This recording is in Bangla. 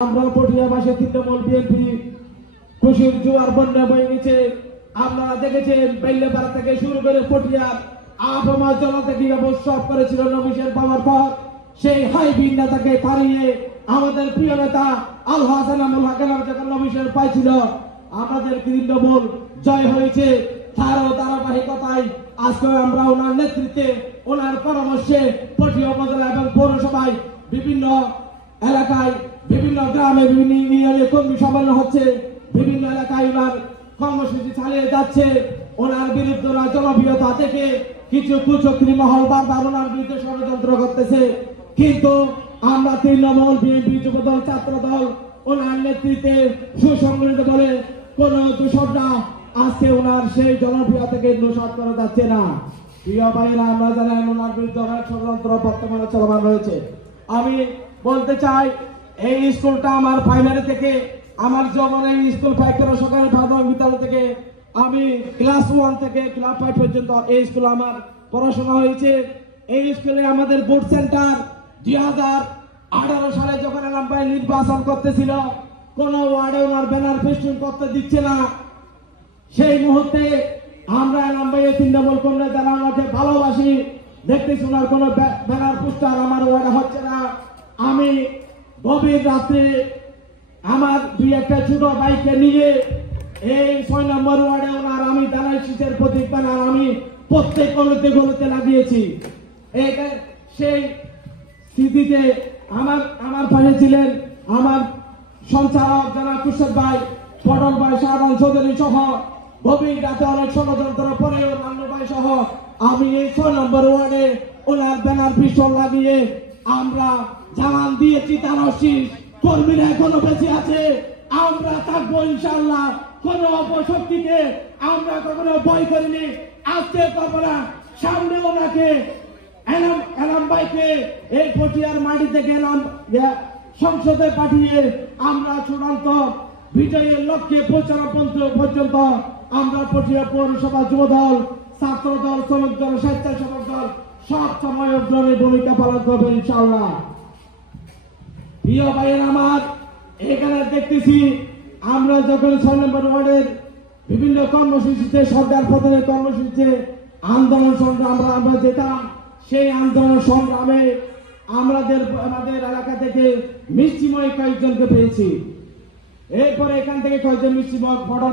আমরা পটিয়াবাসী তৃণমূল বিএনপি খুশির জোয়ার বন্যা বয়ে গেছে। আপনারা দেখেছেন বেল্লেপাড়া থেকে শুরু করে পটিয়ার আবহাওয়া জনতা কিভাবে উৎসব করেছিল নবীশের পাওয়ার পর সেই হাইবিন নেতাকে তাড়িয়ে আমাদের প্রিয় নেতা আল হাসান আমুল হাকাম যখন নবীশের পাইছিল আমাদের তৃণমূল জয় হয়েছে। তারও ধারাবাহিকতায় আজকে আমরা ওনার নেতৃত্বে ওনার পরামর্শে পটিয়া উপজেলা এবং পৌরসভায় বিভিন্ন এলাকায় বিভিন্ন গ্রামে বিভিন্ন ইউনিয়নে কর্মী সম্মেলন হচ্ছে, বিভিন্ন এলাকায় ওনার কর্মসূচি চালিয়ে যাচ্ছে। ওনার বিরুদ্ধে জনপ্রিয়তা থেকে কিছু কুচক্রী মহল বারবার ওনার বিরুদ্ধে ষড়যন্ত্র করতেছে, কিন্তু আমরা তৃণমূল বিএনপি যুবদল ছাত্রদল ওনার নেতৃত্বে সুসংগঠিত বলে কোন দূষণটা আজকে ওনার সেই জনপ্রিয়তা থেকে দূষণ করা যাচ্ছে না। প্রিয় ভাইরা, আমরা জানেন ওনার বিরুদ্ধে অনেক ষড়যন্ত্র বর্তমানে চলমান রয়েছে। আমি বলতে চাই এই স্কুলটা আমার প্রাইমারি থেকে আমার জীবনে স্কুল 5 থেকে সরকারি প্রাথমিক বিদ্যালয় থেকে আমি ক্লাস 1 থেকে ক্লাস 5 পর্যন্ত এই স্কুলে আমার পড়াশোনা হয়েছে। এই স্কুলে আমাদের বোর্ড সেন্টার 2018 সালে যখন এলামবাই নির্বাচন করতেছিল কোন ওয়ার্ডে ওনার ব্যানার ফেস্টুন করতে দিচ্ছে না। সেই মুহূর্তে আমরা এলামবাই তৃণমূল কংগ্রেস যারা আমাকে ভালোবাসি দেখতেছি ওনার কোন ব্যানার পোস্টার আমার ওয়ার্ডে হচ্ছে না। আমি গভীর রাত্রে আমার 2-1টা ছোট বাইকে নিয়ে এই 6 নম্বর ওয়ার্ডে ওনার আমি দাঁড়াই শীতের প্রতীক ব্যানার আমি প্রত্যেক গলিতে লাগিয়েছি। সেই স্মৃতিতে আমার পাশে ছিলেন আমার সঞ্চালক যারা কুশল ভাই, পটল ভাই, শাহজাহান চৌধুরী সহ গভীর রাতে অনেক ষড়যন্ত্র পরেও নান্নু ভাই সহ আমি এই 6 নম্বর ওয়ার্ডে ওনার ব্যানার পিছন লাগিয়ে আমরা জানান দিয়েছি তার অশিস কর্মীরা এখনো বেঁচে আছে। আমরা থাকবো ইনশাআল্লাহ। কোন অপশক্তিকে আমরা কখনো ভয় করিনি, আজকে করবো না। সামনে ওনাকে এলাম ভাইকে এই পটিয়ার মাটি থেকে সংসদে পাঠিয়ে আমরা চূড়ান্ত বিজয়ের লক্ষ্যে পৌঁছানো পর্যন্ত আমরা পটিয়া পৌরসভা যুবদল, ছাত্রদল, শ্রমিক দল, স্বেচ্ছাসেবক দল সব সময় অগ্রণী ভূমিকা পালন করবে ইনশাআল্লাহ। প্রিয় ভাইয়ের আমার, এখানে দেখতেছি আমরা যখন 6 নম্বর ওয়ার্ডের বিভিন্ন কর্মসূচিতে সরকার প্রধানের কর্মসূচিতে আন্দোলন সংগ্রাম আমরা যেতাম, সেই আন্দোলন সংগ্রামে আমাদের এলাকা থেকে মিষ্টিময় কয়েকজনকে পেয়েছি। এরপরে এখান থেকে কয়েকজন মিষ্টিময় ভোটার